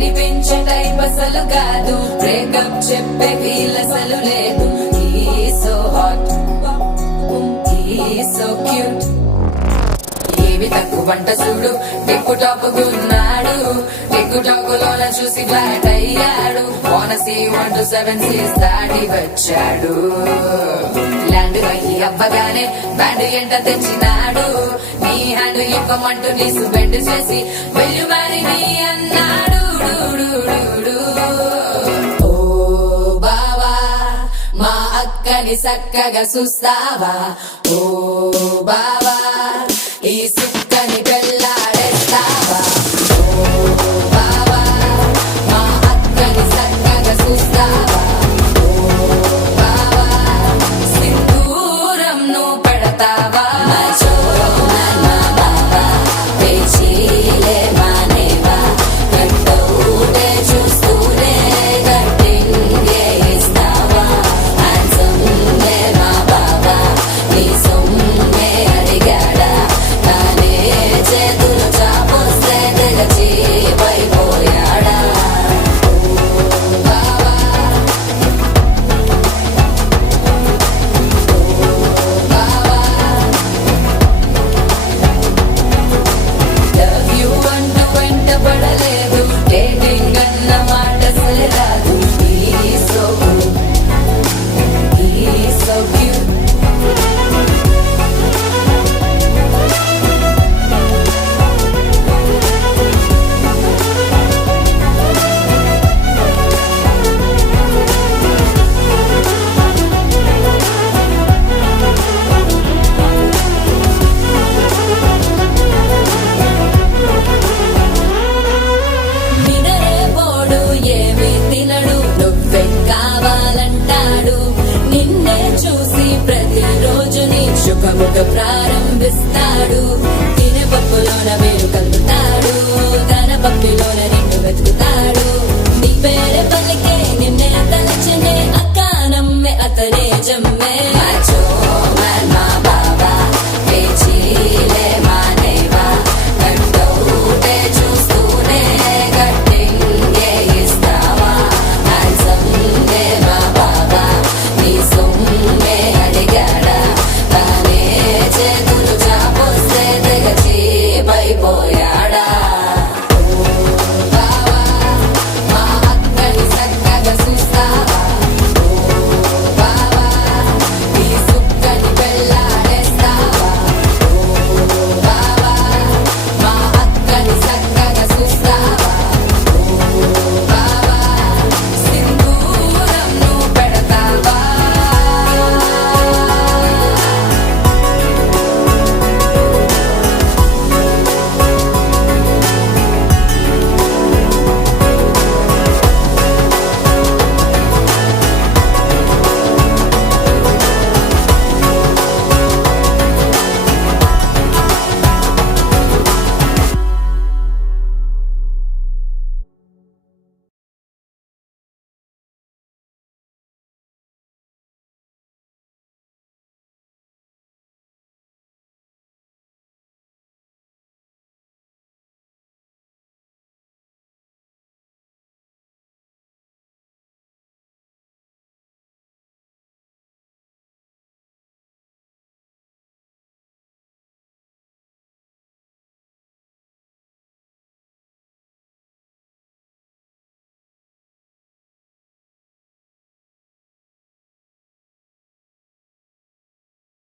కనిపించే టైప్ అసలు కాదు, బ్రేకప్ చెప్పే వీల్ అసలు లేదు. He's so hot, he's so cute. ఏవి తక్కువంట చూడు, టిక్కు టాప్ గున్నాడు, టిక్కు టాక్ లోన చూసి ఫ్లాట్ అయ్యాడు. వానసి 1 to 7 సీస్ దాటి వచ్చాడు. ల్యాండ్ అయ్యి అవ్వగానే బ్యాండ్ ఎంట తెచ్చినాడు. నీ హ్యాండ్ ఇవ్వమంటూ నీసు బెండ్ చేసి వెళ్ళు మరి నీ అన్నాడు. ఓ బావా మా అక్కని చక్కగా చూస్తావా, ఓ బావా ఈ సుక్కని పెళ్ళాడేస్తావా, ఓ బావా మా అక్కని చక్కగా చూస్తావా, ఓ బావా సింధూరం నువ్వు పెడతావా. ప్రారంభిస్తాడు తినే పప్పులోన